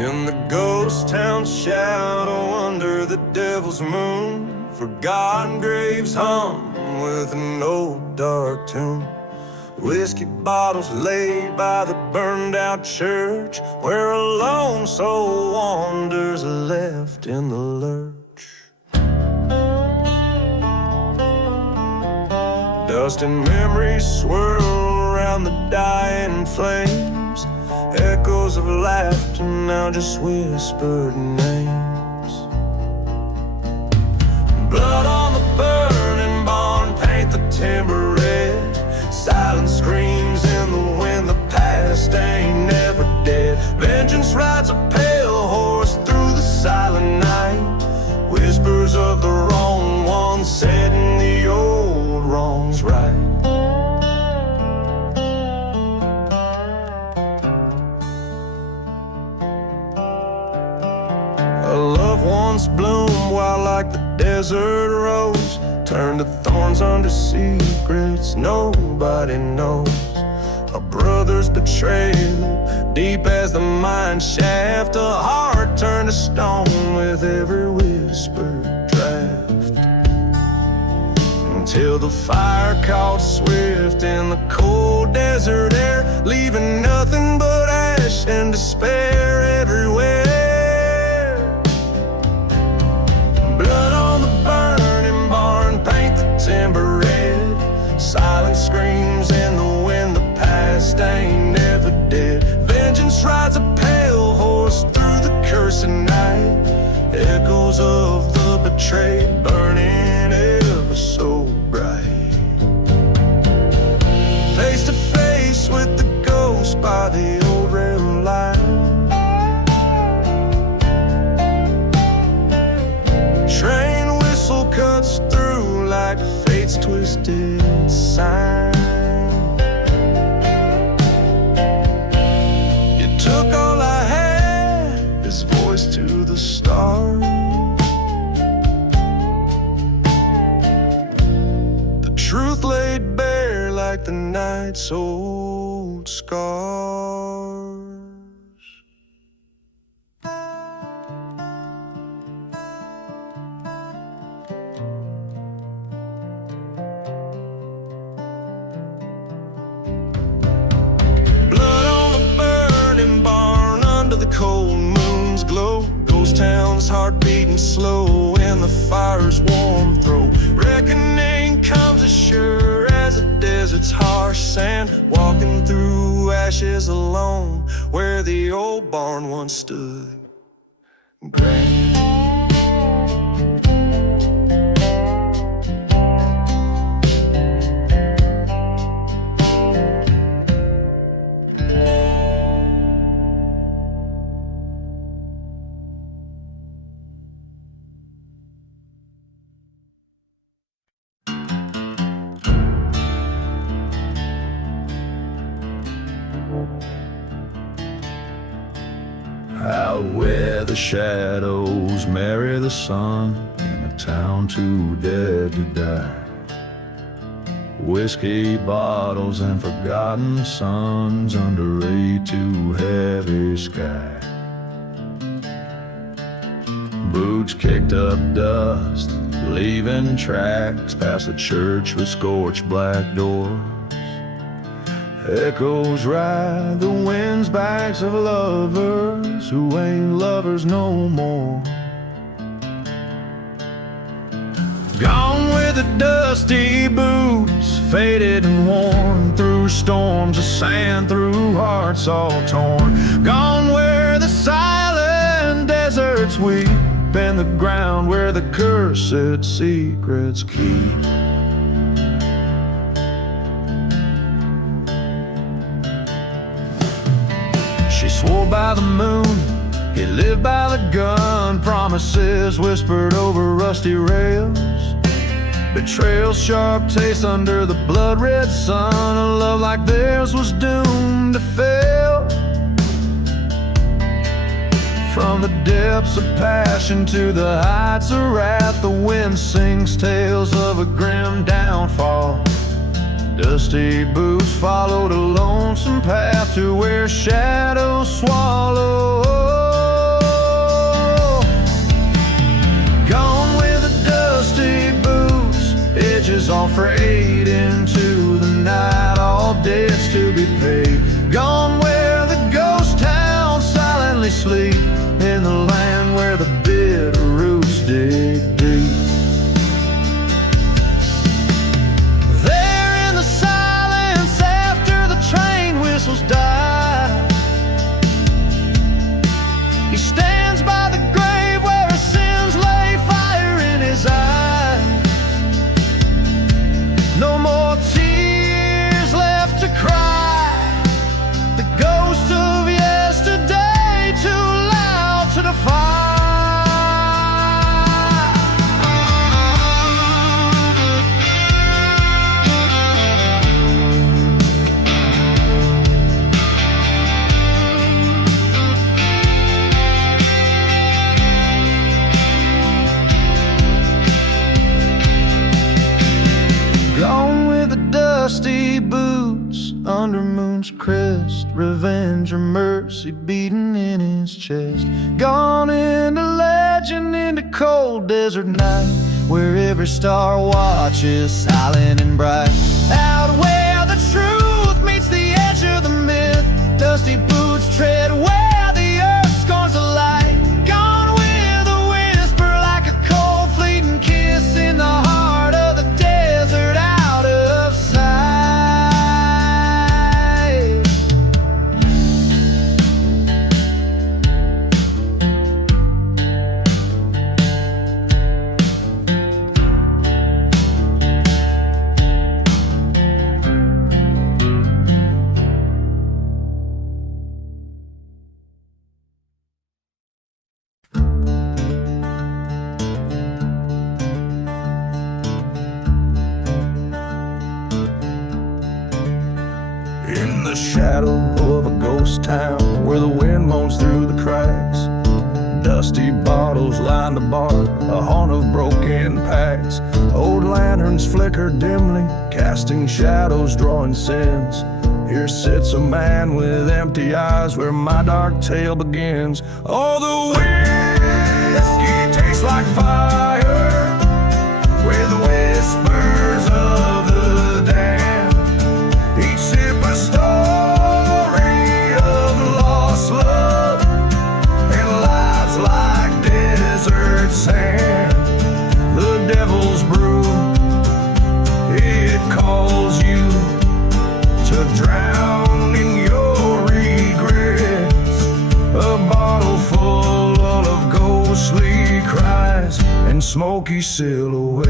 In the ghost town shadow under the devil's moon, forgotten graves hum with an old dark tune. Whiskey bottles laid by the burned out church, where a lone soul wanders left in the lurch. Dust and memories swirl around the dying flames, echoes of laughter now just whispered names. Blood on the burning barn, paint the timber red. Silent screams in the wind, the past ain't never dead. Vengeance rides a pale horse through the silent night. Whispers of the wrong one setting the old wrongs right. A love once bloomed wild like the desert rose, turned to thorns under secrets nobody knows. A brother's betrayal, deep as the mine shaft. A heart turned to stone with every whispered draft. Until the fire caught swift in the cold desert air, leaving nothing but ash and despair everywhere. Blood on the burning barn, paint the timber red. Silent screams in the wind, the past ain't never dead. Vengeance rides a pale horse through the cursing night. Echoes of the betrayed burning ever so bright. Face to face with the ghost by the old rail line. Train whistle cuts through like fate's twisted sign. You took all I had, his voice to the stars. The truth laid bare like the night's old scars. Cold moon's glow, ghost town's heart beating slow in the fire's warm throat. Reckoning comes as sure as the desert's harsh sand, walking through ashes alone where the old barn once stood grand. Out where the shadows marry the sun, in a town too dead to die. Whiskey bottles and forgotten suns under a too heavy sky. Boots kicked up dust, leaving tracks past the church with scorched black doors. Echoes ride the wind's backs of lovers who ain't lovers no more. Gone with the dusty boots, faded and worn through storms of sand, through hearts all torn. Gone where the silent deserts weep, and the ground where the cursed secrets keep. She swore by the moon, he lived by the gun. Promises whispered over rusty rails, betrayal's sharp taste under the blood-red sun. A love like theirs was doomed to fail. From the depths of passion to the heights of wrath, the wind sings tales of a grim downfall. Dusty boots followed a lonesome path to where shadows swallow freight into the night, all debts to be paid. Gone where the ghost towns silently sleep, in the land where the bitter roots dig deep. There in the silence after the train whistles die, he stands by the grave where his sins lay, fire in his eyes. No more tears left to cry, the ghost of yesterday too loud to defy. Gone with the dusty boots under moon's crest, revenge or mercy beating in his chest. Gone into legend, into cold desert night, where every star watches silent and bright. Out where the truth meets the edge of the myth, dusty boots tread where the earth scorns the light. Gone with a whisper like a cold fleeting kiss in the heart of the desert, out of sight. In the shadow of a ghost town, where the wind moans through the cracks, dusty bottles line the bar, a haunt of broken packs. Old lanterns flicker dimly, casting shadows, drawing sins. Here sits a man with empty eyes, where my dark tale begins. Oh, the whiskey tastes like fire, with whispers of the damned. Each sip a story of lost love, and lives like desert sand. The devil's brew, it calls you to drown in your regrets. A bottle full of ghostly cries and smoky silhouette.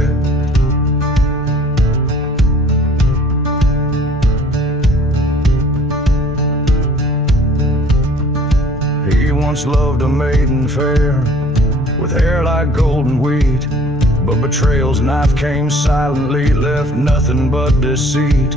He once loved a maiden fair, with hair like golden wheat, but betrayal's knife came silently, left nothing but deceit.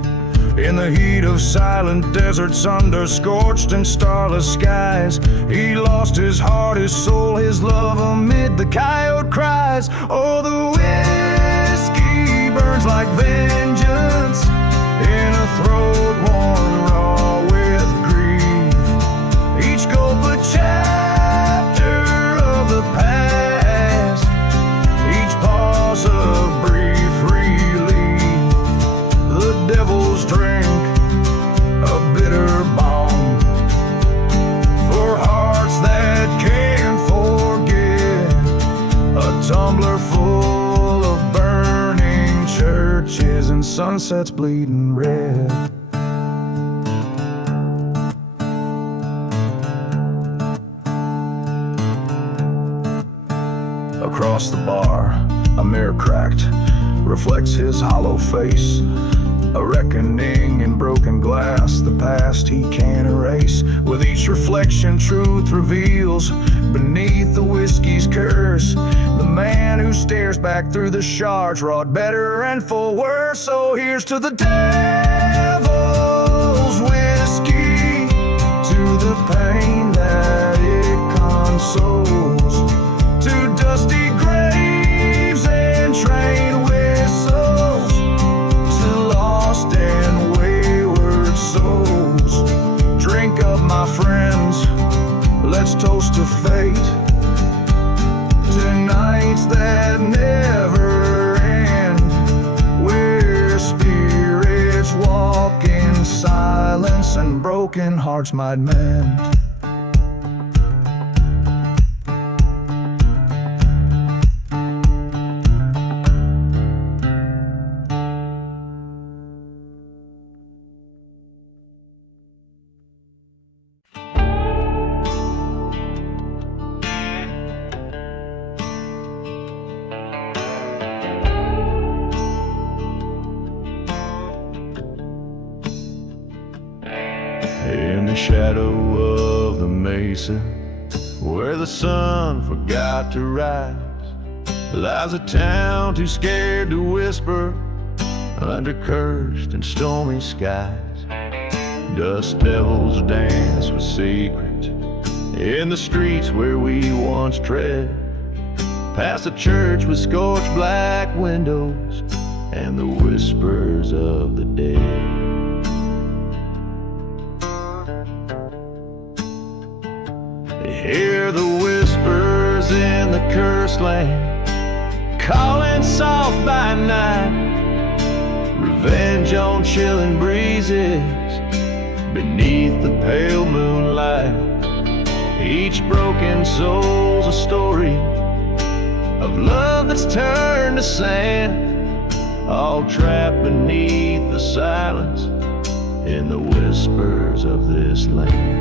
In the heat of silent deserts, under scorched and starless skies, he lost his heart, his soul, his love amid the coyote cries. Oh, the whiskey burns like vengeance in a throat worn raw with grief. Each gulp a chapter of the past, each pause a brief relief. The devil's drink, a bitter balm, for hearts that can't forget. A tumbler full of burning churches and sunsets bleeding red. Across the bar, a mirror cracked, reflects his hollow face. A reckoning in broken glass, the past he can't erase. With each reflection, truth reveals beneath the whiskey's curse. The man who stares back through the shards wrought better and for worse. So here's to the devil's whiskey, to the pain that it consoles, to dusty graves and train whistles, to lost and wayward souls. Drink up, my friends, let's toast to fate, to nights that never end, where broken hearts might mend. In the shadow of the mesa, where the sun forgot to rise, lies a town too scared to whisper under cursed and stormy skies. Dust devils dance with secrets in the streets where we once tread, past the church with scorched black windows and the whispers of the dead. Hear the whispers in the cursed land, calling soft by night, revenge on chilling breezes beneath the pale moonlight. Each broken soul's a story of love that's turned to sand, all trapped beneath the silence in the whispers of this land.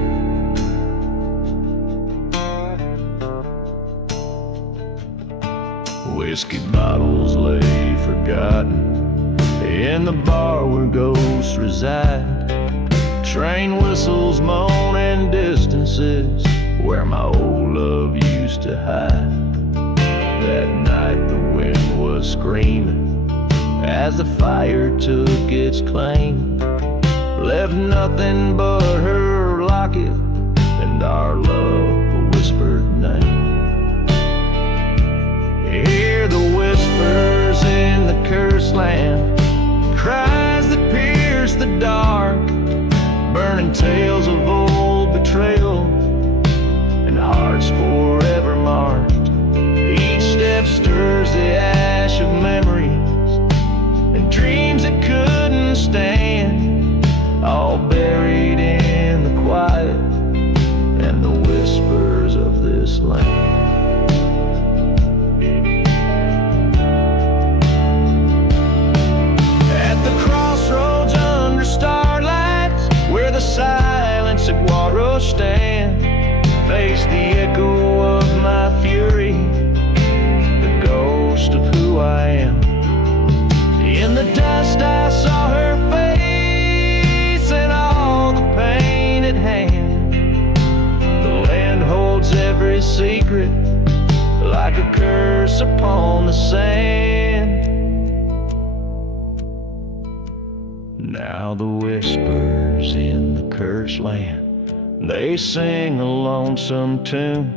Whiskey bottles lay forgotten in the bar where ghosts reside. Train whistles moan in distances where my old love used to hide. That night the wind was screaming as the fire took its claim, left nothing but her locket and our love a whispered name. Hear the whispers in the cursed land, cries that pierce the dark, burning tales of old betrayal and hearts forever marked. Each step stirs the ash of memories and dreams that couldn't stand, all buried in the quiet and the whispers of this land. Silence saguaro stand, face the echo of my fury, the ghost of who I am. In the dust I saw her face and all the pain at hand. The land holds every secret like a curse upon the sand. Now the whispers in the cursed land, they sing a lonesome tune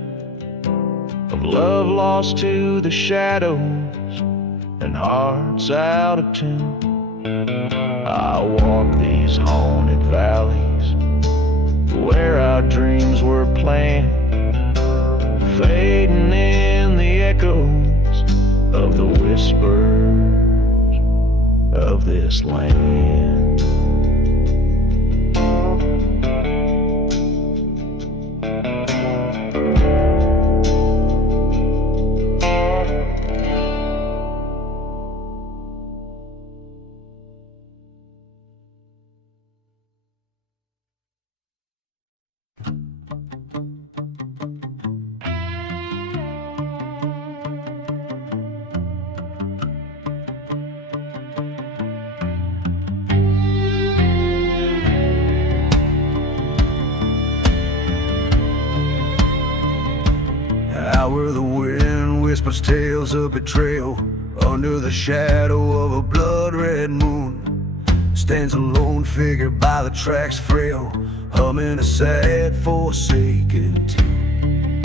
of love lost to the shadows and hearts out of tune. I walk these haunted valleys where our dreams were planned, fading in the echoes of the whispers of this land. Where the wind whispers tales of betrayal, under the shadow of a blood-red moon, stands a lone figure by the tracks frail, humming a sad forsaken tune.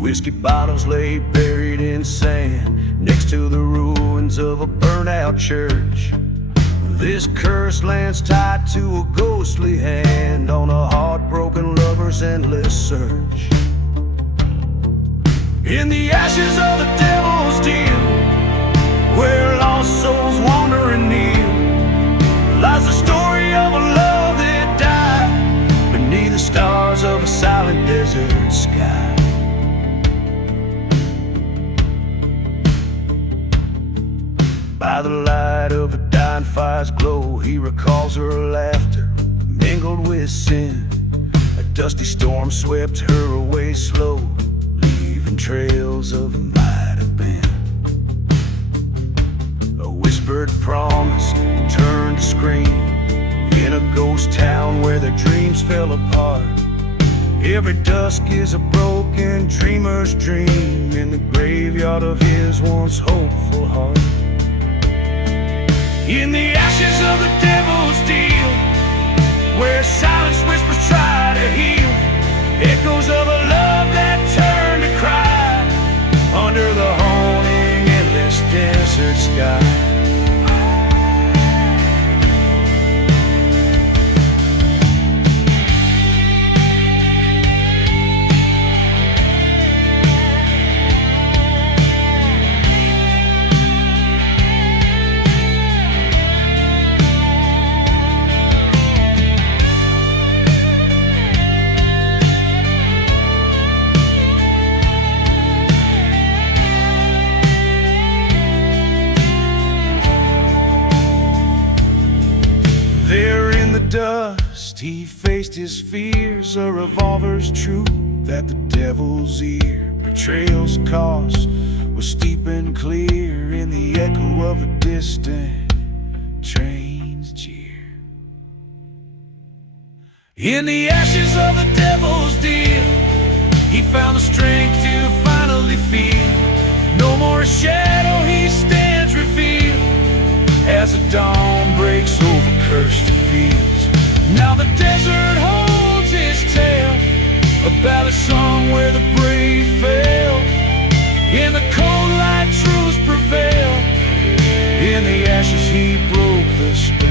Whiskey bottles lay buried in sand next to the ruins of a burnt-out church. This cursed land's tied to a ghostly hand on a heartbroken lover's endless search. In the ashes of the devil's den, where lost souls wander and kneel, lies the story of a love that desert sky. By the light of a dying fire's glow, he recalls her laughter mingled with sin. A dusty storm swept her away slow, leaving trails of a might have been. A whispered promise turned to scream in a ghost town where their dreams fell apart. Every dusk is a broken dreamer's dream in the graveyard of his once hopeful heart. In the ashes of the devil's deal, where silence whispers try to heal, echoes of a love that turned to cry under the haunting endless desert sky. Dust, he faced his fears, a revolver's truth at the devil's ear. Betrayal's cost was steep and clear in the echo of a distant train's jeer. In the ashes of the devil's deal, he found the strength to finally feel no more shadow, he stands revealed as the dawn breaks over cursed fields. Now the desert holds his tale, a ballad song where the brave fail. In the cold light truths prevail, in the ashes he broke the spell.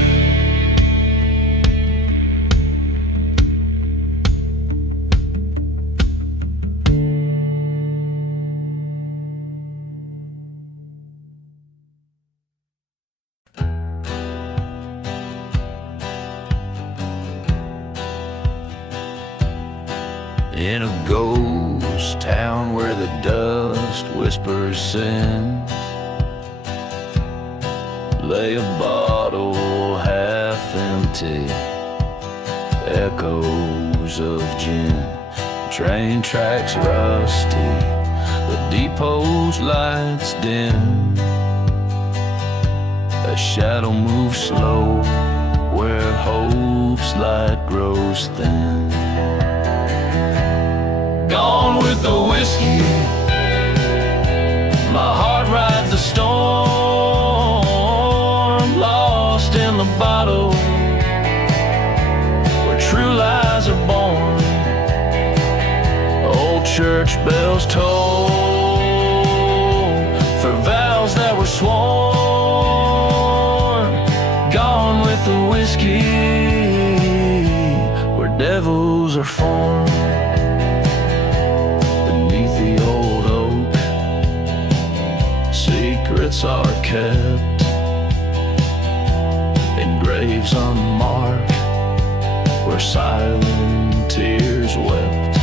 In a ghost town where the dust whispers sin, lay a bottle half empty, echoes of gin. Train tracks rusty, the depot's lights dim. A shadow moves slow where hope's light grows thin. Gone with the whiskey, my heart rides the storm. Lost in the bottle, where true lies are born. Old church bells toll for vows that were sworn. Gone with the whiskey, where devils are formed. Secrets are kept in graves unmarked, where silent tears wept.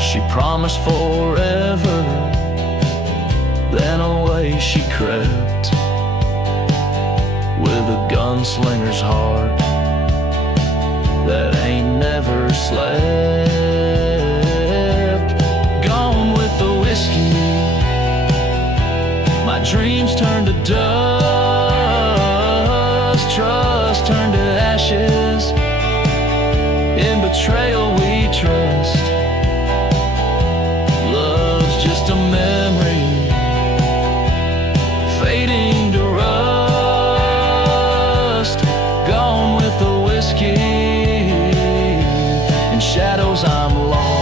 She promised forever, then away she crept, with a gunslinger's heart that ain't never slept. Gone with the whiskey, my dreams turn to dust, trust turned to ashes. In betrayal we trust, love's just a memory fading to rust. Gone with the whiskey, in shadows I'm lost.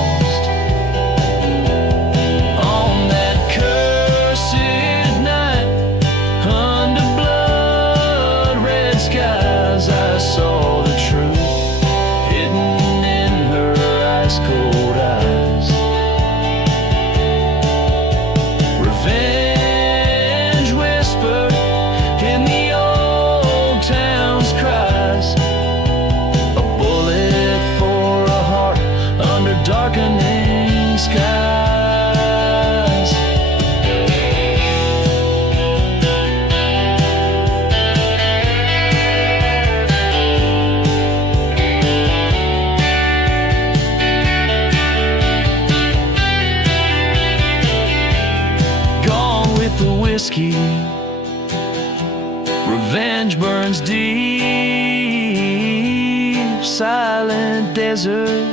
silent desert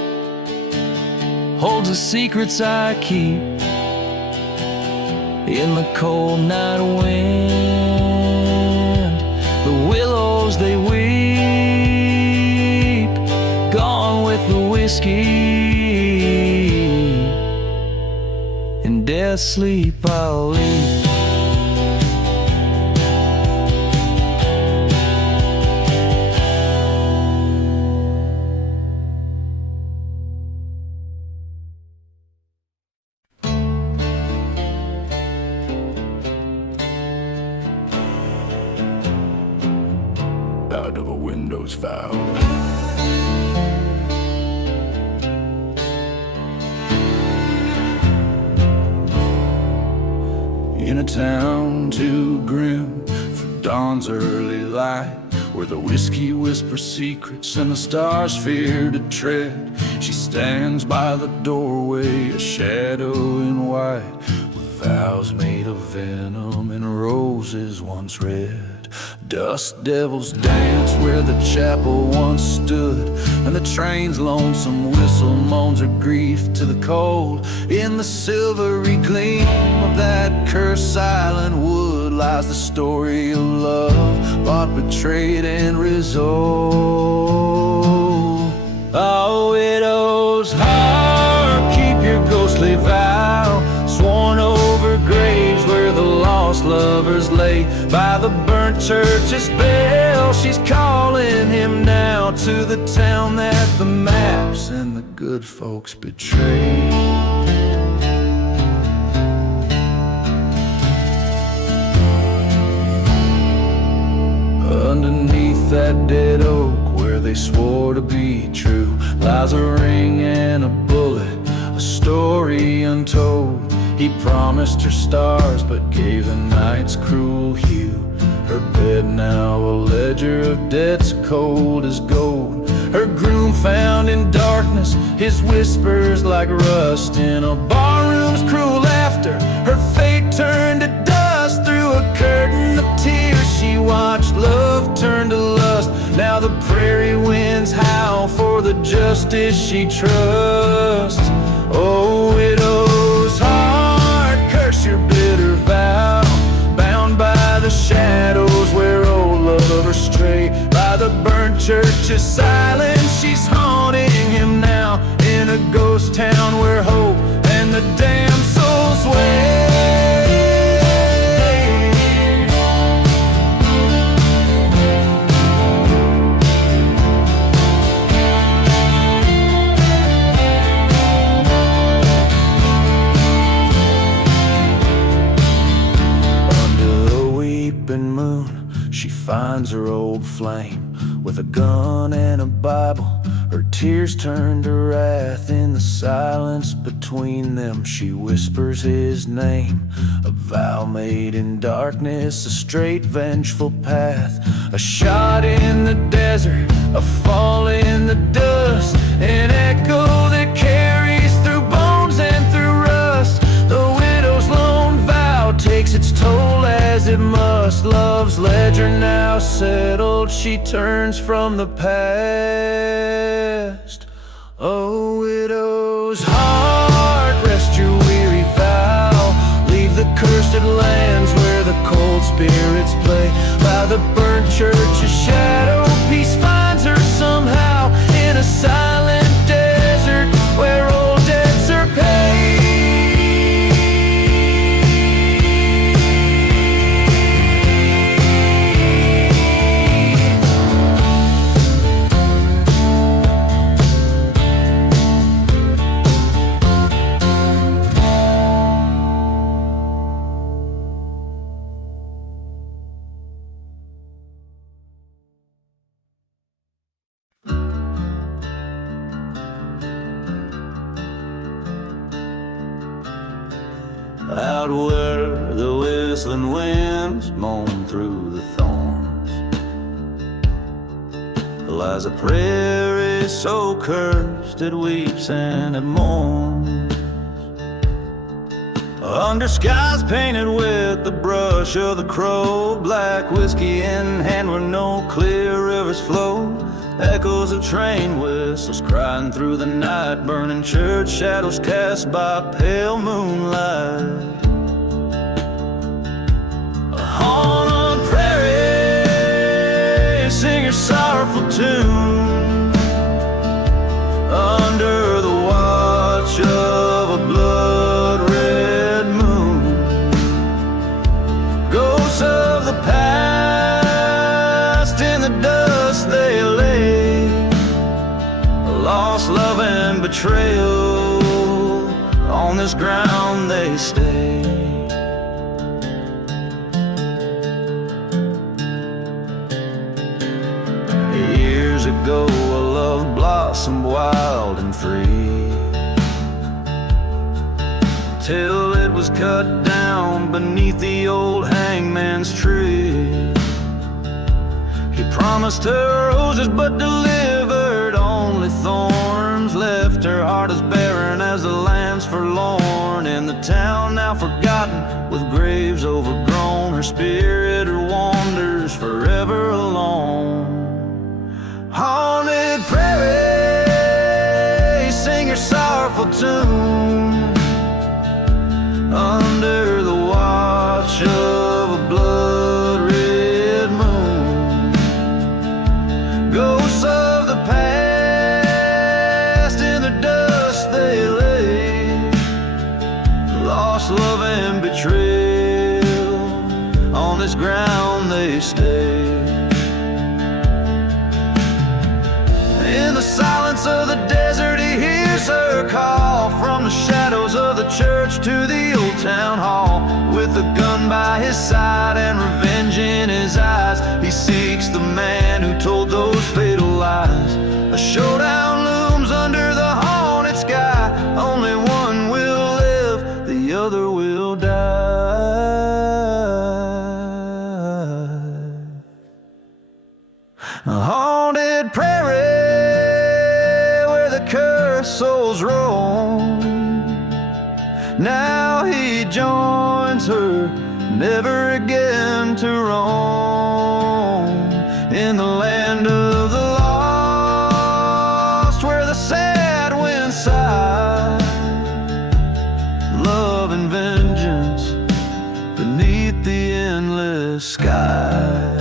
holds the secrets I keep. In the cold night wind, the willows they weep. Gone with the whiskey, in death's sleep I'll leap. Out of a window's vow. In a town too grim for dawn's early light, where the whiskey whispers secrets and the stars fear to tread, she stands by the doorway, a shadow in white, with vows made of venom and roses once red. Dust devils dance where the chapel once stood, and the train's lonesome whistle moans her grief to the cold. In the silvery gleam of that cursed silent wood lies the story of love, bought, betrayed, and resolved. A widow's heart, keep your ghostly vow, sworn over graves where the lost lovers lay. By the burnt church's bell, she's calling him now to the town that the maps and the good folks betray. Underneath that dead oak where they swore to be true lies a ring and a bullet, a story untold. He promised her stars but gave the night's cruel hue. Her bed now a ledger of debts cold as gold. Her groom found in darkness, his whispers like rust. In a barroom's cruel laughter, her fate turned to dust. Through a curtain of tears she watched love turn to lust. Now the prairie winds howl for the justice she trusts. Oh, widow's heart, curse your bitter vow, bound by the shadows where old lovers stray. By the burnt church's silence, she's haunting him now, in a ghost town where hope and the damned souls wait. Moon, she finds her old flame with a gun and a Bible. Her tears turn to wrath. In the silence between them, she whispers his name. A vow made in darkness, a straight vengeful path. A shot in the desert, a fall in the dust, an echo that carries through bones and through rust. The widow's lone vow takes its toll as it must. Love's ledger now settled, she turns from the past. Oh, widow's heart, rest your weary vow. Leave the cursed lands where the cold spirits play. By the burnt church's shadow, peace finds her somehow, in a silent desert where old debts are paid. Out where the whistling winds moan through the thorns lies a prairie so cursed it weeps and it mourns. Under skies painted with the brush of the crow, black whiskey in hand where no clear rivers flow. Echoes of train whistles crying through the night, burning church shadows cast by pale moonlight. On a prairie, sing your sorrowful tune under the watch of a blood-red moon. Ghosts of the past in the dust they lay, lost love and betrayal, on this ground they stay. Years ago a love blossomed wild and free, till it was cut down beneath the old hangman's tree. He promised her roses but delivered only thorns, left her heart as barren as the land's forlorn. In the town now forgotten, with graves overgrown, her spirit wanders forever alone. Haunted prairie, sing your sorrowful tune under the watch of a blood-red moon. Ghosts of the past in the dust they lay, lost love and betrayal, on this ground they stay. In the silence of the desert he hears her call, from the shadows of the church to the old town hall. With a gun by his side and revenge in his eyes, he seeks the man who told those fatal lies. A showdown looms under the haunted sky, only one will live, the other will die. A haunted prairie where the cursed souls roam, now he joins her, never again to roam. In the land of the lost, where the sad winds sigh, love and vengeance beneath the endless sky.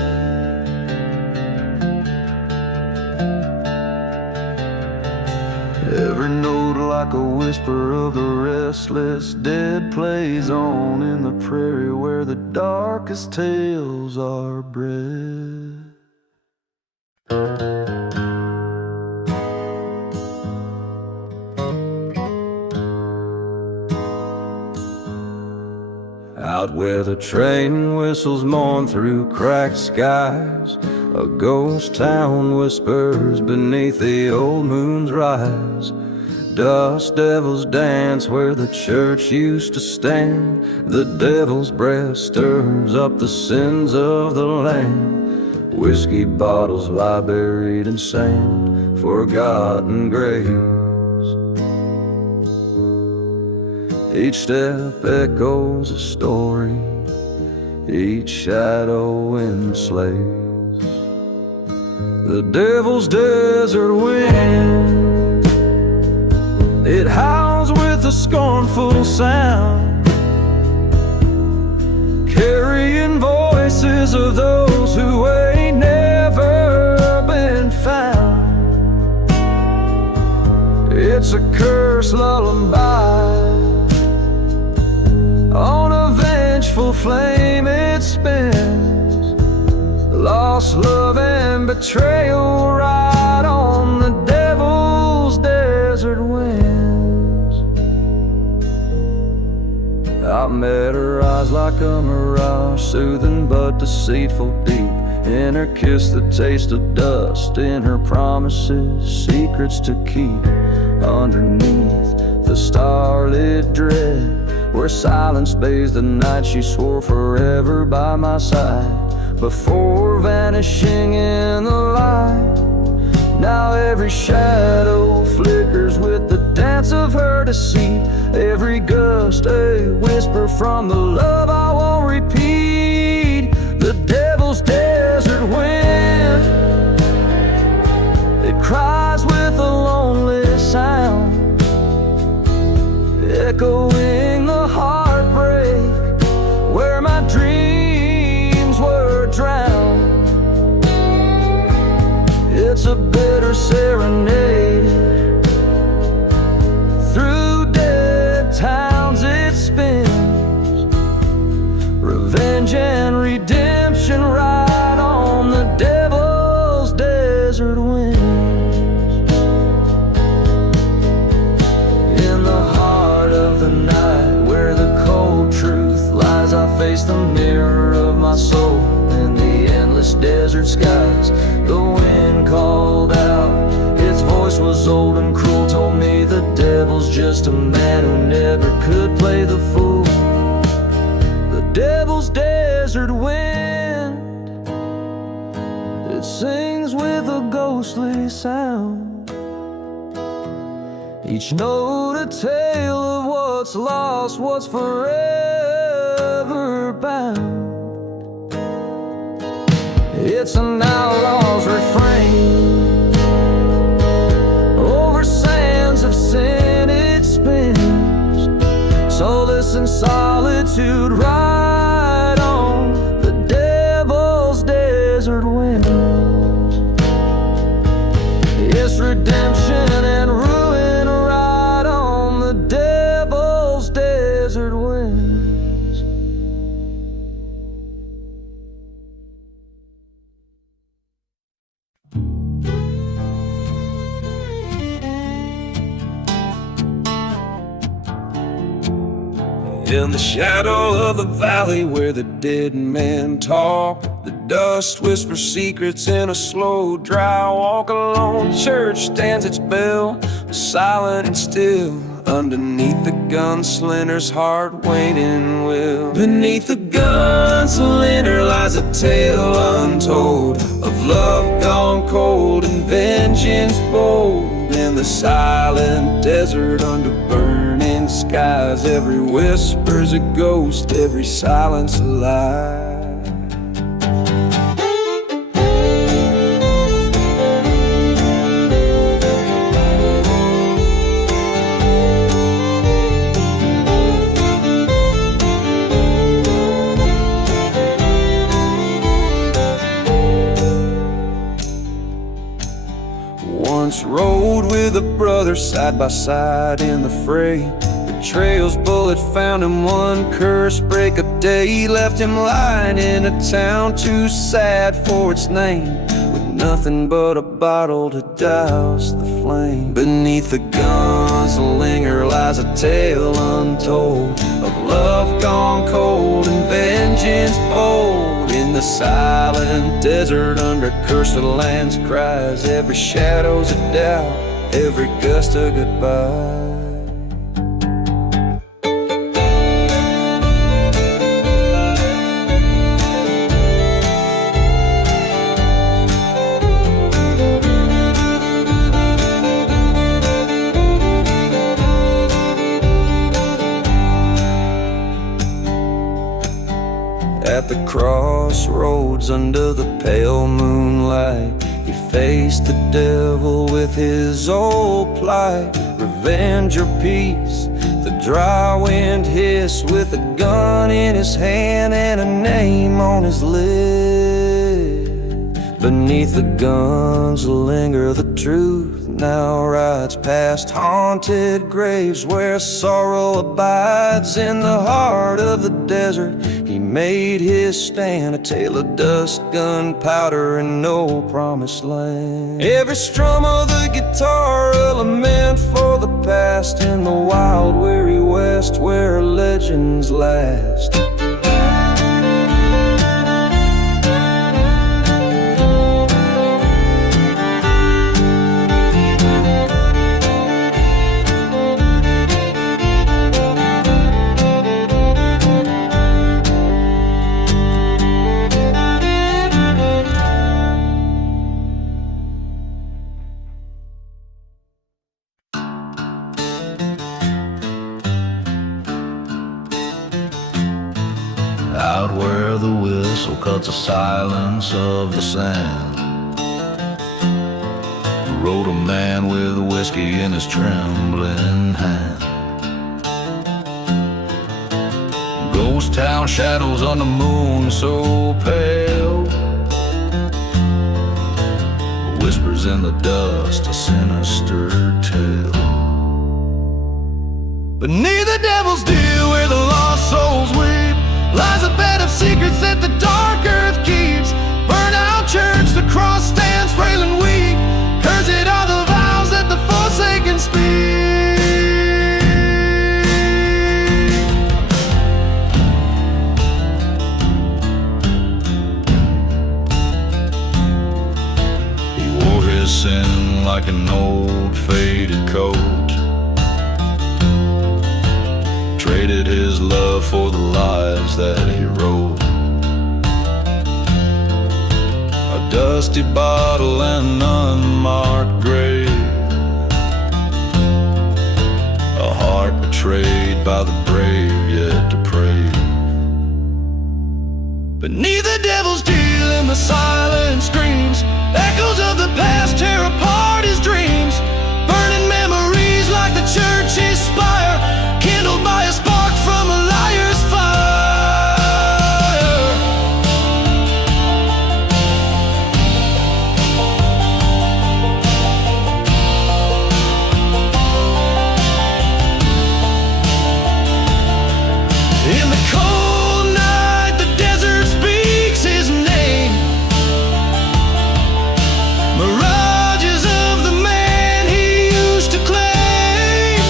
Every note like a whisper of the restless dead plays on in the prairie where the darkest tales are bred. Out where the train whistles mourn through cracked skies, a ghost town whispers beneath the old moon's rise. Dust devils dance where the church used to stand, the devil's breath stirs up the sins of the land. Whiskey bottles lie buried in sand, forgotten graves. Each step echoes a story, each shadow enslaves. The devil's desert wind, it howls with a scornful sound, carrying voices of those who ain't never been found. It's a cursed lullaby, on a vengeful flame it spins, lost love and betrayal ride on the devil's desert winds. I met her eyes like a mirage, soothing but deceitful deep. In her kiss the taste of dust, in her promises secrets to keep. Underneath the starlit dread, where silence bathes the night, she swore forever by my side, before vanishing in the light. Now every shadow flickers with the dance of her deceit, every gust a whisper from the love I won't repeat. The devil's desert wind, echoing the heartbreak where my dreams were drowned. It's a bitter serenade through dead towns it spins, revenge and redemption ride on the devil's desert winds. In the heart of the night where the cold truth lies, I face the mirror of my soul in the endless desert skies. The wind called out, its voice was old and cruel, told me the devil's just a man who never could play the fool. The devil's desert wind, it sings with a ghostly sound, each note a tale of what's lost, what's forever bound. It's an outlaw's refrain, over sands of sin it spins. Solace and solitude ride on the devil's desert winds. Yes, redemption and ruin ride on the devil's desert winds. In the shadow of the valley where the dead men talk, the dust whispers secrets in a slow, dry walk alone. The church stands its bell, silent and still, underneath the gunslinger's heart waiting will. Beneath the gunslinger lies a tale untold of love gone cold and vengeance bold. In the silent desert under burning skies, every whisper's a ghost, every silence a lie. Once rode with a brother side by side in the fray. Betrayal's bullet found him one curse break of day. He left him lying in a town too sad for its name, with nothing but a bottle to douse the flame. Beneath the gunslinger lies a tale untold of love gone cold and vengeance bold. In the silent desert under cursed lands cries, every shadow's a doubt, every gust a goodbye. At the crossroads under the pale moonlight, he faced the devil with his old plight. Revenge or peace, the dry wind hissed, with a gun in his hand and a name on his lip. Beneath the gunslinger the truth now rides past haunted graves where sorrow abides. In the heart of the desert he made his stand, a tale of dust, gunpowder, and no promised land. Every strum of the guitar a lament for the past, in the wild weary west where legends last. Out where the whistle cuts the silence of the sand, rode a man with whiskey in his trembling hand. Ghost town shadows on the moon so pale. Whispers in the dust, a sinister tale. Beneath the devil's deal, where the lost souls weep, lies a bed of secrets that the dark earth keeps. Burn out church, the cross stands frail and weak. Cursed are the vows that the forsaken speak. He wore his sin like an old faded coat, traded his love for the lies that he wrote. A dusty bottle and an unmarked grave, a heart betrayed by the brave yet depraved. Beneath the devil's deal and the silent screams, echoes of the past tear apart his dreams. Burning memories like the church's spire, kindled by a spark from a liar's fire. In the cold night, the desert speaks his name. Mirages of the man he used to claim.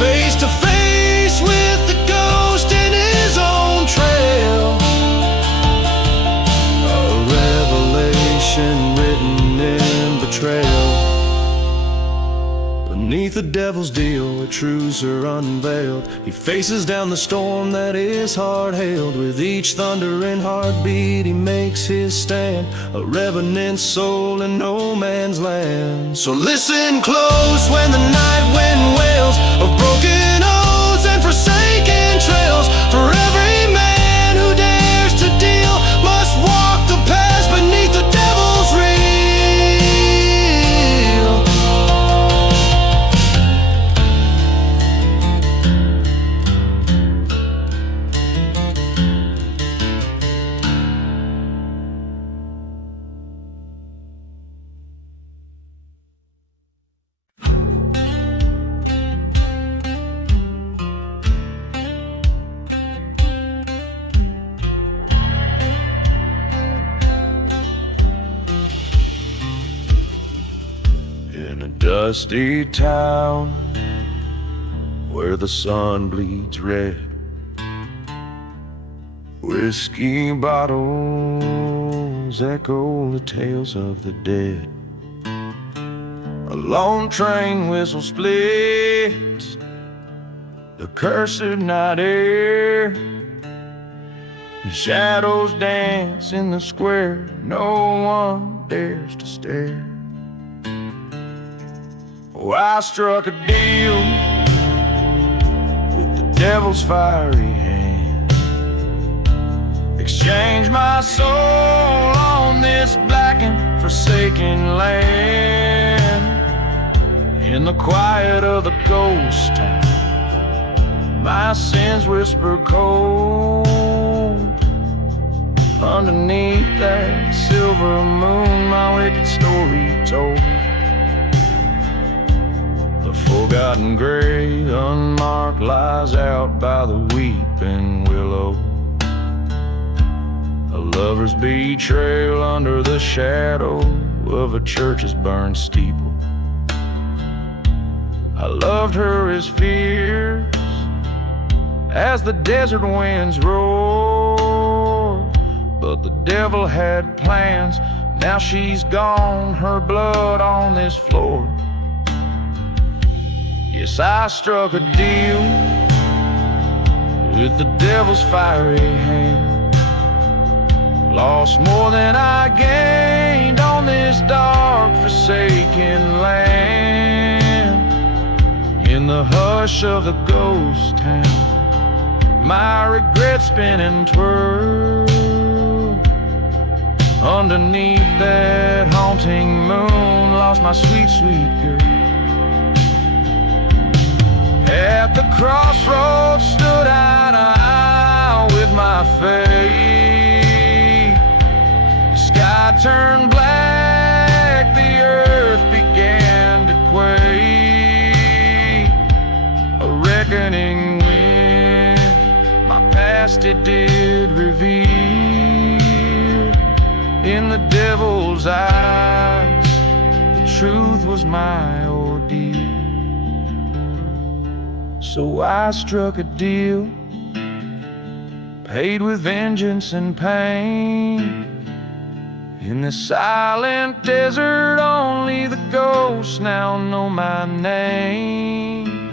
Face to face with the ghost in his own trail. A revelation written in betrayal. Beneath the devil's deal, where truths are unveiled, he faces down the storm that his heart hailed. With each thundering heartbeat he makes his stand, a revenant soul in no man's land. So listen close when the night wind wails of broken oaths and forsaken trails. For every man who dares to deal must walk the path beneath the devil's reel. In a dusty town where the sun bleeds red, whiskey bottles echo the tales of the dead. A lone train whistle splits the cursed night air. The shadows dance in the square, no one dares to stare. Oh, I struck a deal with the devil's fiery hand, exchanged my soul on this blackened, forsaken land. In the quiet of the ghost town, my sins whisper cold. Underneath that silver moon, my wicked story told. The forgotten grave, unmarked, lies out by the weeping willow. A lover's betrayal under the shadow of a church's burned steeple. I loved her as fierce as the desert winds roar, but the devil had plans. Now she's gone, her blood on this floor. Yes, I struck a deal with the devil's fiery hand, lost more than I gained on this dark, forsaken land. In the hush of the ghost town, my regrets spin and twirl. Underneath that haunting moon, lost my sweet, sweet girl. At the crossroads stood I my fate. The sky turned black, the earth began to quake. A reckoning wind, my past it did reveal. In the devil's eyes, the truth was my ordeal. So I struck a deal, paid with vengeance and pain. In the silent desert, only the ghosts now know my name.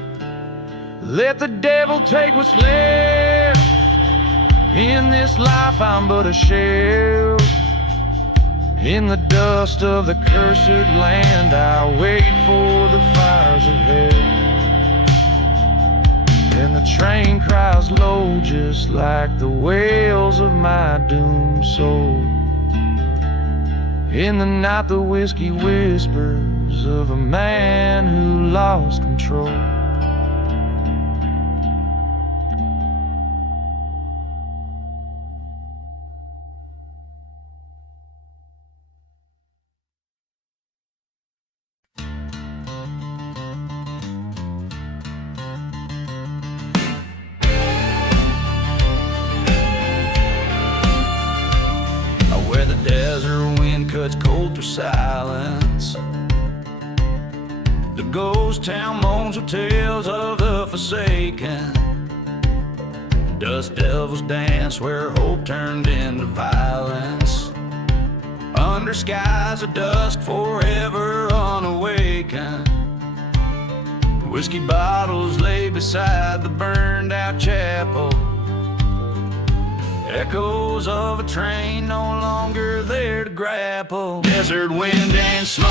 Let the devil take what's left. In this life I'm but a shell. In the dust of the cursed land, I wait for the fires of hell. And the train cries low, just like the wails of my doomed soul. In the night the whiskey whispers of a man who lost control. Where the desert wind cuts Colter silence, the ghost town moans with tales of the forsaken. Dust devils dance where hope turned into violence. Under skies of dusk forever unawakened. Whiskey bottles lay beside the burned out chapel. Echoes of a train no longer there to grapple. Desert wind and smoke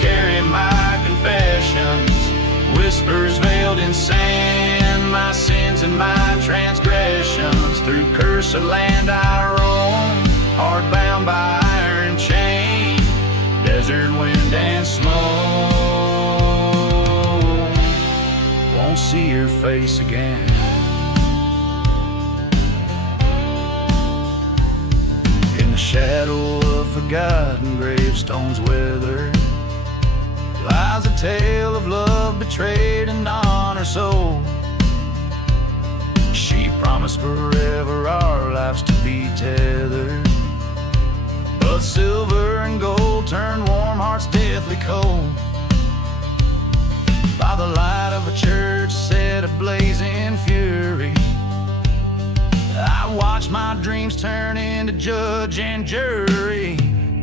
carry my confessions. Whispers veiled in sand, my sins and my transgressions. Through cursed land I roam, hard bound by iron chain. Desert wind and smoke, won't see your face again. The shadow of forgotten gravestones weathered lies a tale of love betrayed and honor sold. She promised forever our lives to be tethered, but silver and gold turned warm hearts deathly cold. By the light of a church set ablaze in fury, I watch my dreams turn into judge and jury.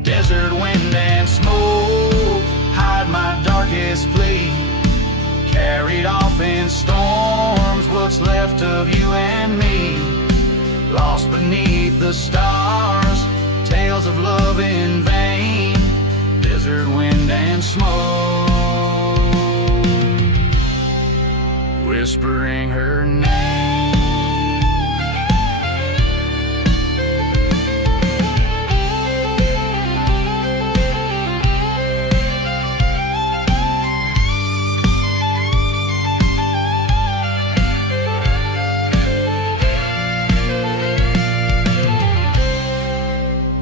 Desert wind and smoke hide my darkest plea. Carried off in storms what's left of you and me. Lost beneath the stars, tales of love in vain. Desert wind and smoke, whispering her name.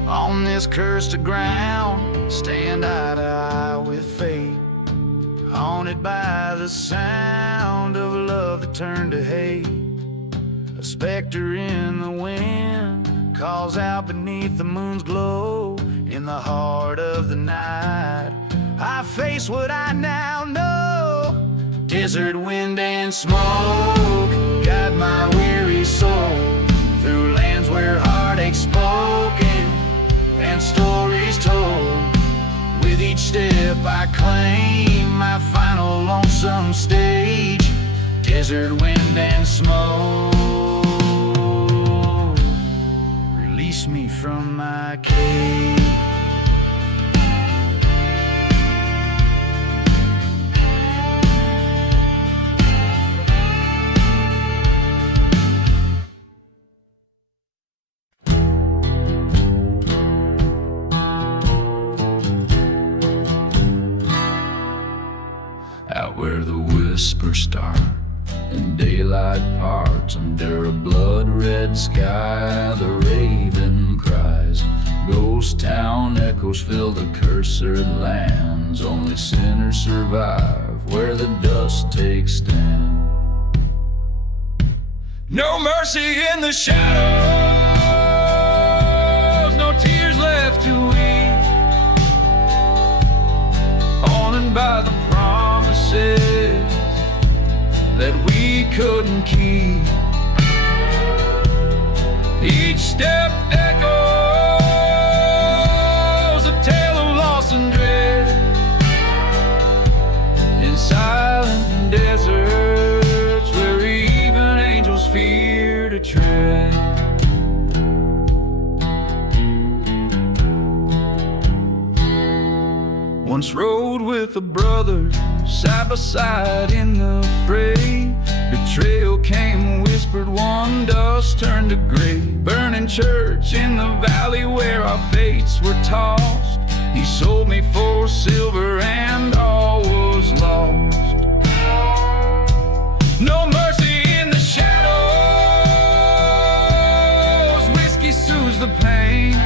On this cursed ground, stand eye to eye with fate, haunted by the sound of love that turned to hate. A specter in the wind calls out beneath the moon's glow. In the heart of the night, I face what I now know. Desert wind and smoke guide my weary soul through lands where heartache's spoken and stories told. With each step I claim my final lonesome stage. Desert wind and smoke, release me from my cage. Out where the whispers start and daylight parts under a blood-red sky. The raven cries, ghost town echoes fill the cursed lands. Only sinners survive where the dust takes stand. No mercy in the shadows, no tears left to weep, haunted by the promises that we couldn't keep. Each step echoes a tale of loss and dread in silent deserts where even angels fear to tread. Once rode with a brother, side by side in the fray. Betrayal came whispered, one dust turned to gray. Burning church in the valley where our fates were tossed. He sold me for silver and all was lost. No mercy in the shadows, whiskey soothes the pain.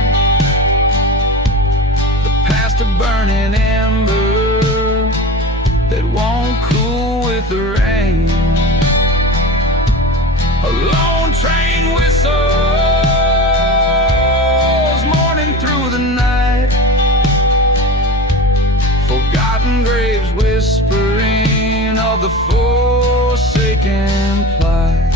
The past a burning ember that won't cool with the rain. A lone train whistles, mourning through the night. Forgotten graves whispering of the forsaken plight.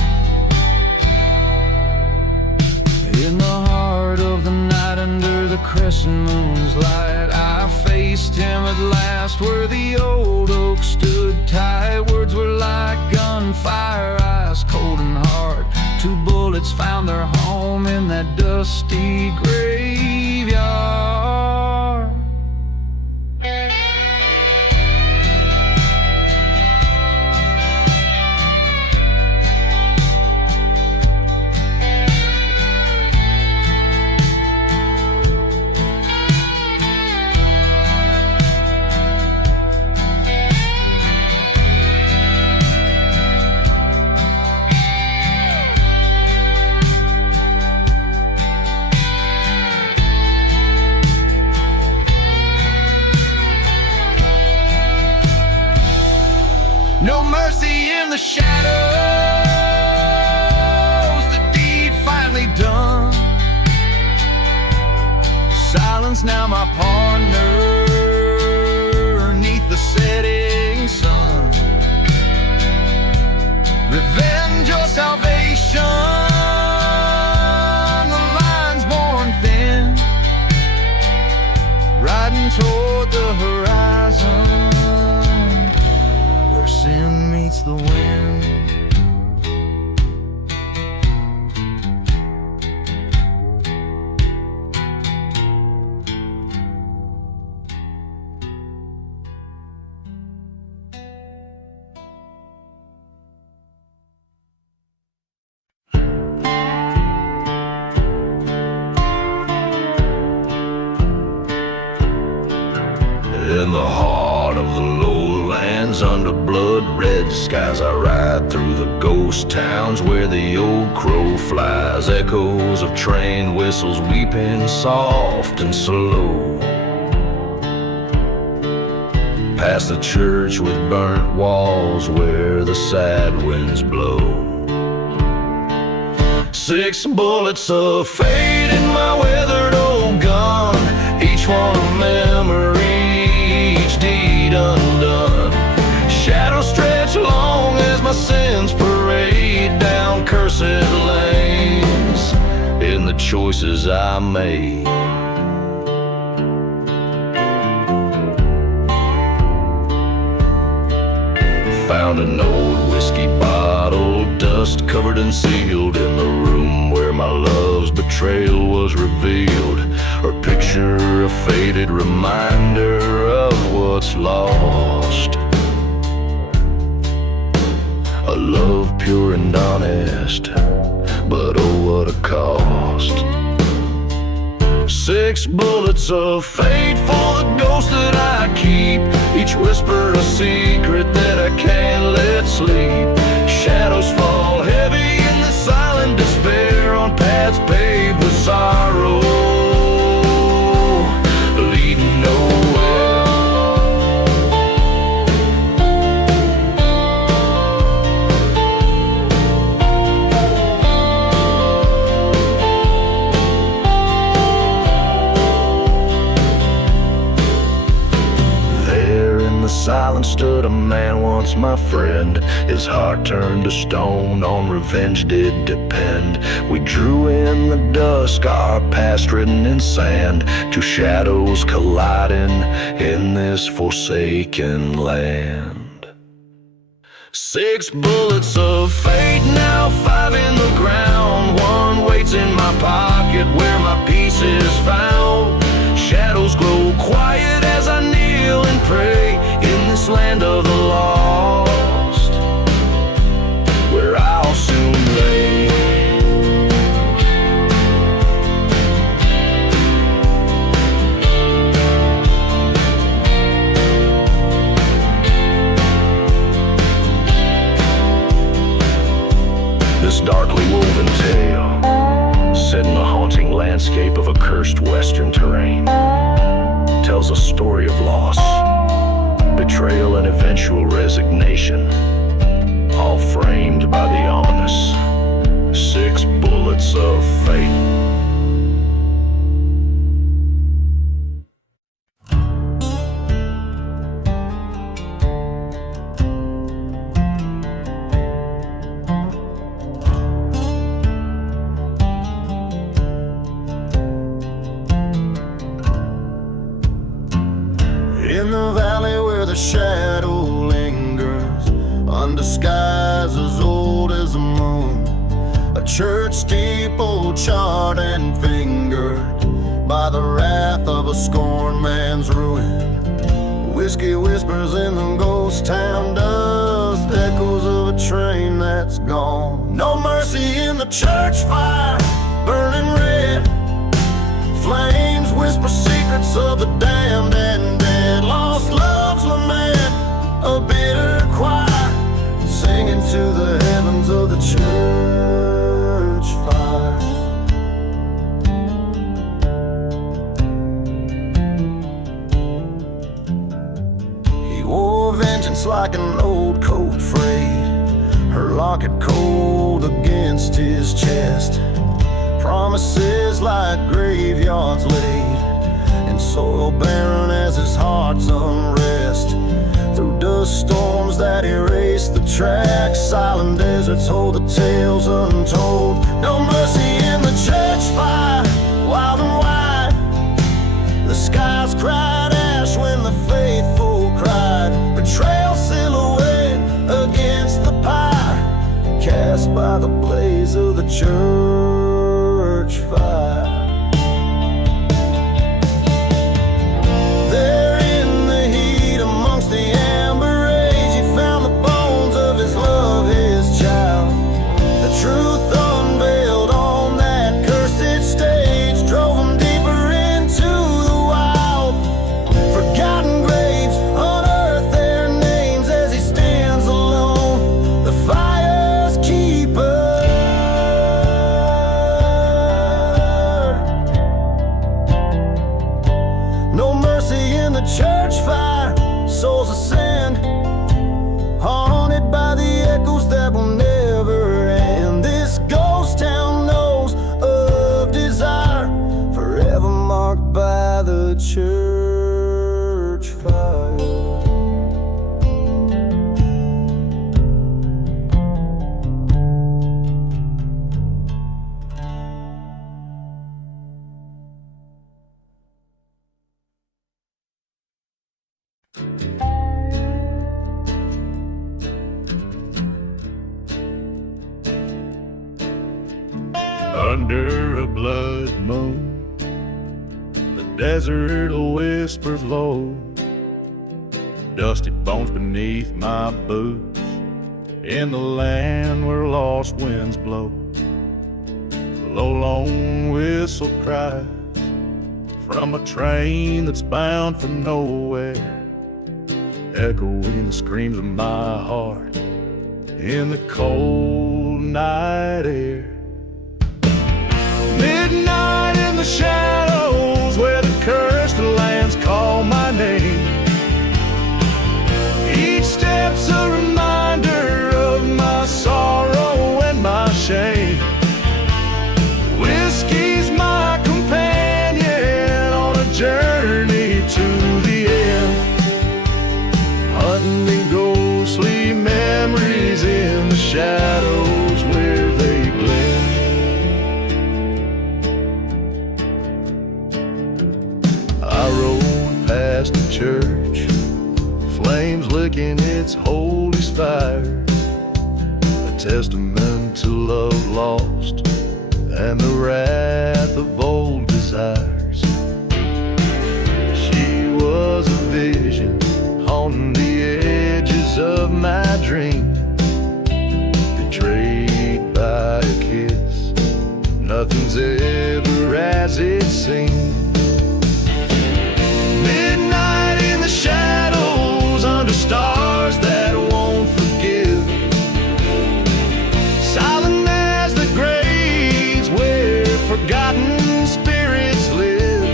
In the heart of the night, under the crescent moon's light, I faced him at last where the old oak stood tight. Words were like gunfire, ice cold and hard. Two bullets found their home in that dusty graveyard. No mercy in the shadows, the deed finally done. Silence now my partner, beneath the setting sun. Revenge or salvation, the line's worn thin, riding toward the horizon. Sin meets the wind. In the heart of the lowlands, under blood-red skies, I ride through the ghost towns where the old crow flies. Echoes of train whistles weeping soft and slow. Past the church with burnt walls where the sad winds blow. 6 bullets of fate in my weathered old gun, each one a memory, each deed undone. Shadows stretch long as my sins parade down cursed lanes in the choices I made. Found an old whiskey bottle, dust covered and sealed, in the room where my love's betrayal was revealed. Her picture, a faded reminder of what's lost. A love pure and honest, but oh what a cost. 6 bullets of fate for the ghost that I keep. Each whisper a secret that I can't let sleep. Shadows fall heavy in the silent despair on paths paved with sorrow, leading nowhere. Silence stood a man once my friend. His heart turned to stone, on revenge did depend. We drew in the dusk, our past written in sand, two shadows colliding in this forsaken land. 6 bullets of fate, now 5 in the ground. 1 waits in my pocket where my peace is found. Shadows grow quiet as I kneel and pray in this land of the lost, where I'll soon lay. This darkly woven tale, set in the haunting landscape of a cursed western terrain, tells a story of loss, betrayal and eventual resignation, all framed by the ominous 6 bullets of fate. In the valley where the shadow lingers, under skies as old as the moon, a church steeple charred and fingered by the wrath of a scorned man's ruin. Whiskey whispers in the ghost town dust, echoes of a train that's gone. No mercy in the church fire, burning red. Flames whisper secrets of the damned and dead. Lost love's lament, a bitter choir, singing to the heavens of the church fire. He wore vengeance like an old coat frayed, her locket cold against his chest. Promises like graveyards laid, and soil barren as his heart's unrest. Through dust storms that erase the tracks, silent deserts hold the tales untold. No mercy in the church fire, wild and wide. The skies cried ash when the faithful cried. Betrayal silhouette against the pyre, cast by the blaze of the church fire. There in the heat amongst the amber age, he found the bones of his love, his child. The truth unveiled on that cursed stage drove him deeper into the wild. Forgotten graves unearth their names as he stands alone, the fire's keeper. No mercy in the church fire, souls ascend, haunted by the echoes that will never end. This ghost town knows of desire, forever marked by the church fire. Under a blood moon, the desert whispers low, dusty bones beneath my boots, in the land where lost winds blow. Low lone whistle cries from a train that's bound for nowhere, echoing the screams of my heart in the cold night air. Midnight in the shadows where the cursed lands call my name. Each step's a reminder of my sorrow and my shame. Whiskey's my companion on a journey to the end, hunting ghostly memories in the shadows where they blend. I rode past the church, flames licking its holy spire, a testament to love lost and the wrath of old desires. She was a vision on the edges of my dream, betrayed by a kiss. Nothing's ever as it seemed. Midnight in the shadows under stars that won't forgive, silent as the graves where forgotten spirits live.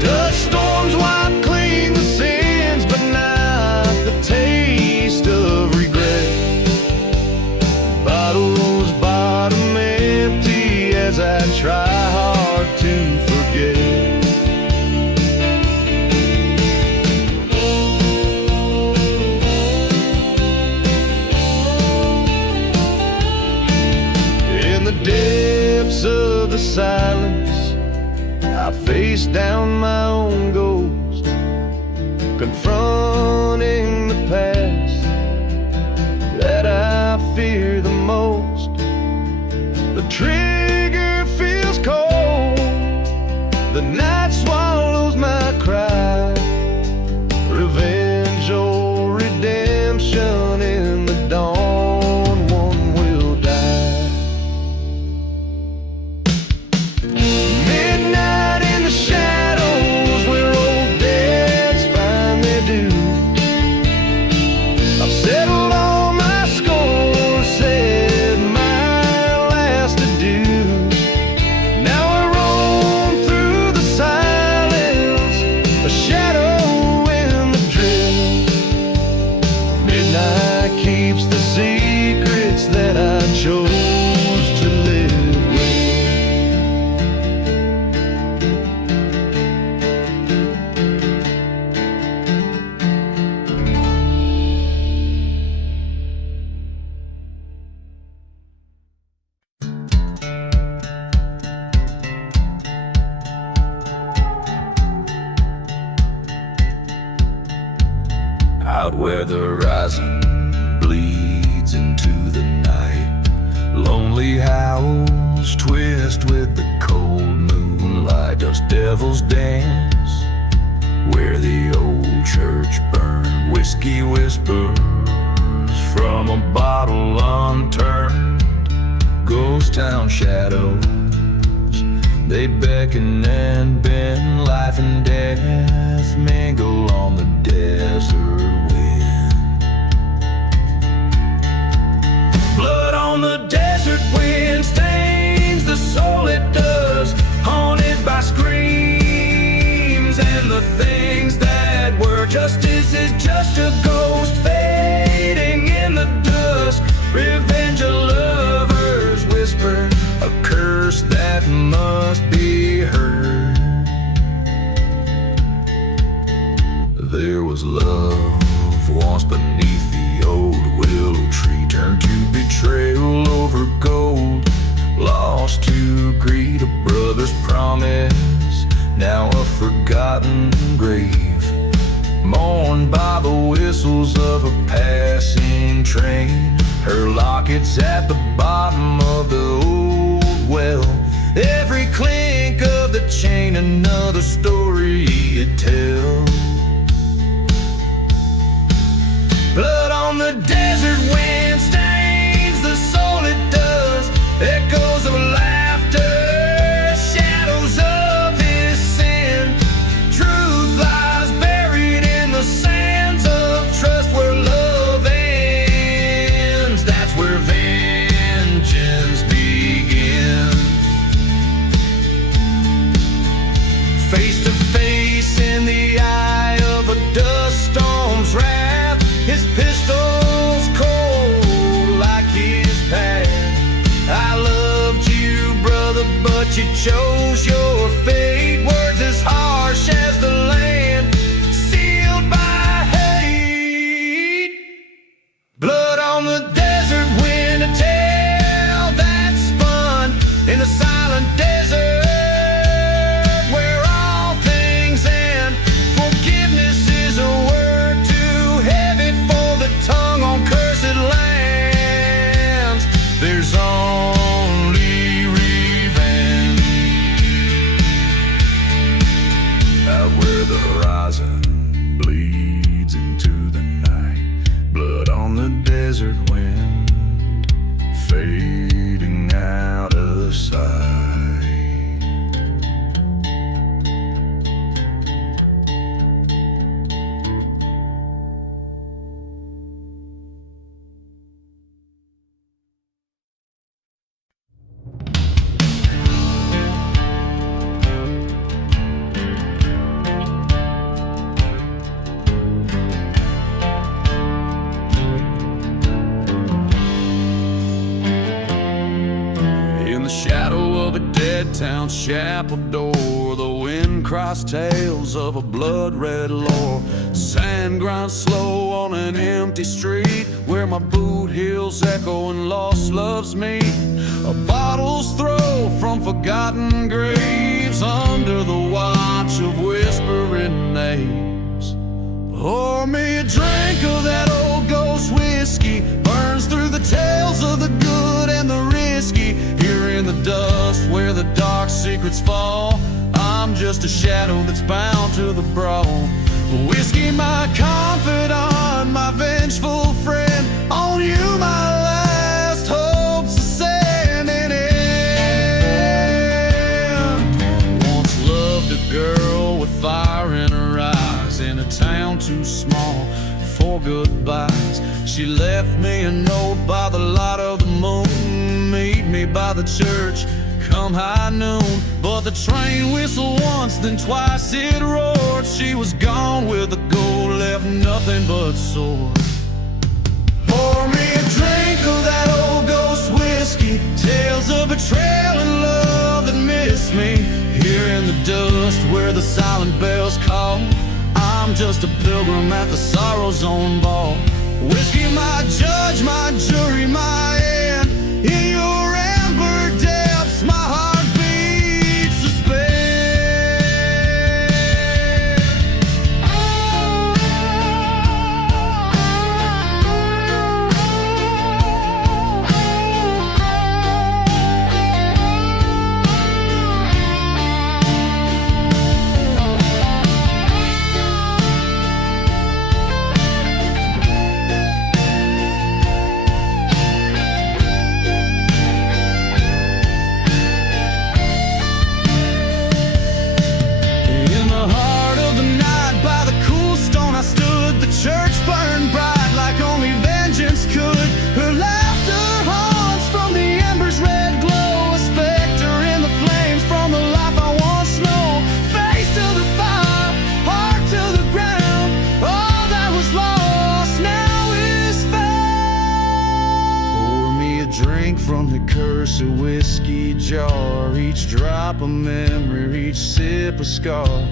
Dust storms wipe clean the sins, but not the taste of regret. Bottles bottom empty as I try hard to forget. Depths of the silence, I face down my own ghost, confronting the past that I fear the most. The trigger feels cold, the night swallows my cry. Revenge or redemption in the dawn, one will die. Shadows where old debts find their due. I've settled all my scores, said my last adieu. Now I roam through the silence, a shadow in the drift. Midnight keeps the secrets that I chose to live with. Out where the horizon bleeds into the night, lonely howls twist with the cold moonlight. Dust devils dance where the old church burned. Whiskey whispers from a bottle unturned. Ghost town shadows, they beckon and bend. Life and death mingle on the desert wind. Blood on the desert wind stains the soul it does, haunted by screams and the things that were. Justice is just a ghost fading in the dusk. Revenge of lovers whisper, a curse that must be heard. There was love once beneath the old willow tree, turned to betrayal over gold, lost to greed, a brother's promise, now a forgotten grave. Mourned by the whistles of a passing train, her locket's at the bottom of the old well. Every clink of the chain, another story it tells. Blood on the desert wind stains the soul it does. Echoes of laughter, shadows of his sin. chose your fate. Words as harsh as the land, sealed by hate. Blood on the desert wind, a tale that spun in the silent desert, where all things end. Forgiveness is a word too heavy for the tongue on cursed lands. There's only revenge. Out where the horizon bleeds into the night, blood on the desert wind, fading out of sight. In the shadow of a dead town chapel door, the wind crossed tales of a blood-red lore. Sand grinds slow on an empty street, where my boot heels echo and lost loves meet. A bottle's throw from forgotten graves, under the watch of whispering names. Pour me a drink of that old ghost whiskey, burns through the tales of the good and the risky. Here in the dust where the dark secrets fall, I'm just a shadow that's bound to the brawl. Whiskey, my confidant, my vengeful friend, on you my last hopes are sending in. Once loved a girl with fire in her eyes, in a town too small for goodbyes. She left me a note by the light of the moon, meet me by the church come high noon. But the train whistled once, then twice it roared. She was gone with the gold, left nothing but sore. Pour me a drink of that old ghost whiskey, tales of betrayal and love that missed me. Here in the dust where the silent bells call, I'm just a pilgrim at the sorrow's own ball. Whiskey, my judge, my jury, my end. In your amber depths, my heart beats suspend. Church burned bright like only vengeance could. Her laughter haunts from the embers' red glow, a specter in the flames from the life I once know. Face to the fire, heart to the ground, all that was lost now is found. Pour me a drink from the cursed whiskey jar, each drop a memory, each sip a scar.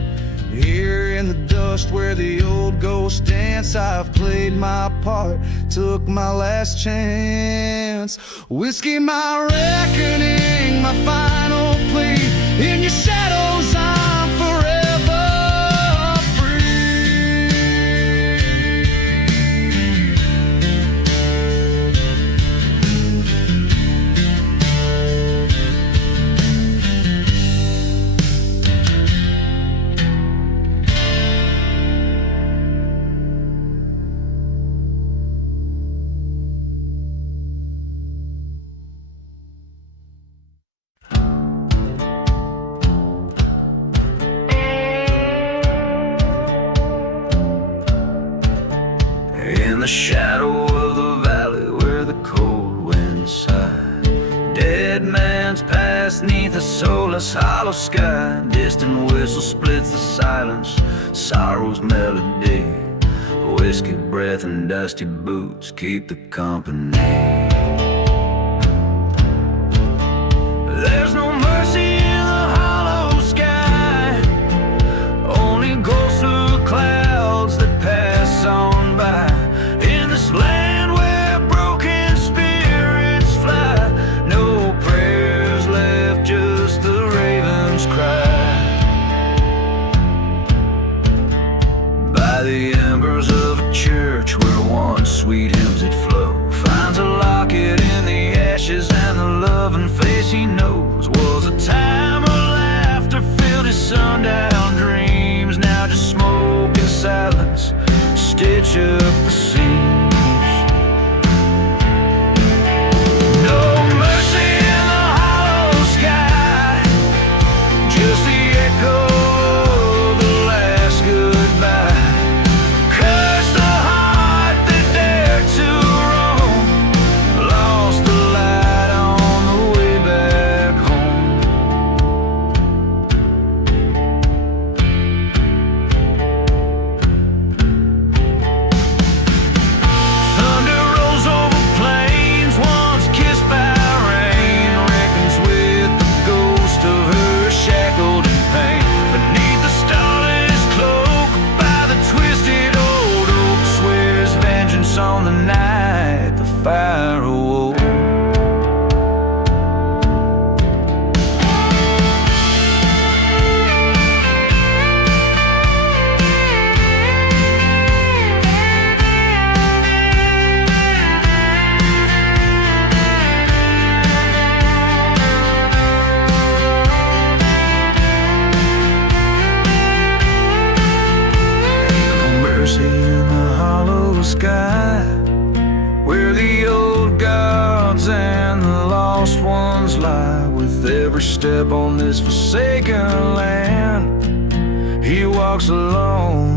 Here in the dust where the old ghosts dance, I've played my part, took my last chance. Whiskey, my reckoning, my final plea. In your shadows I'm forever free. In the shadow of the valley where the cold wind sighed, dead man's past neath a soulless hollow sky. Distant whistle splits the silence, sorrow's melody. Whiskey breath and dusty boots keep the company. There's no mercy in the place he knows was a time of laughter filled his sundown dreams. Now just smoke and silence stitch up the seams. No mercy in the hollow sky, just the echo of the last goodbye. Curse the heart that dared to roam, lost the light on the way back home. Thunder rolls over plains once kissed by rain, reckons with the ghost of her shackled in pain. Beneath the starless cloak by the twisted old oak, swears vengeance on the night the fire awoke. No mercy in the hollow sky, where the old gods and the lost ones lie. With every step on this forsaken land, he walks alone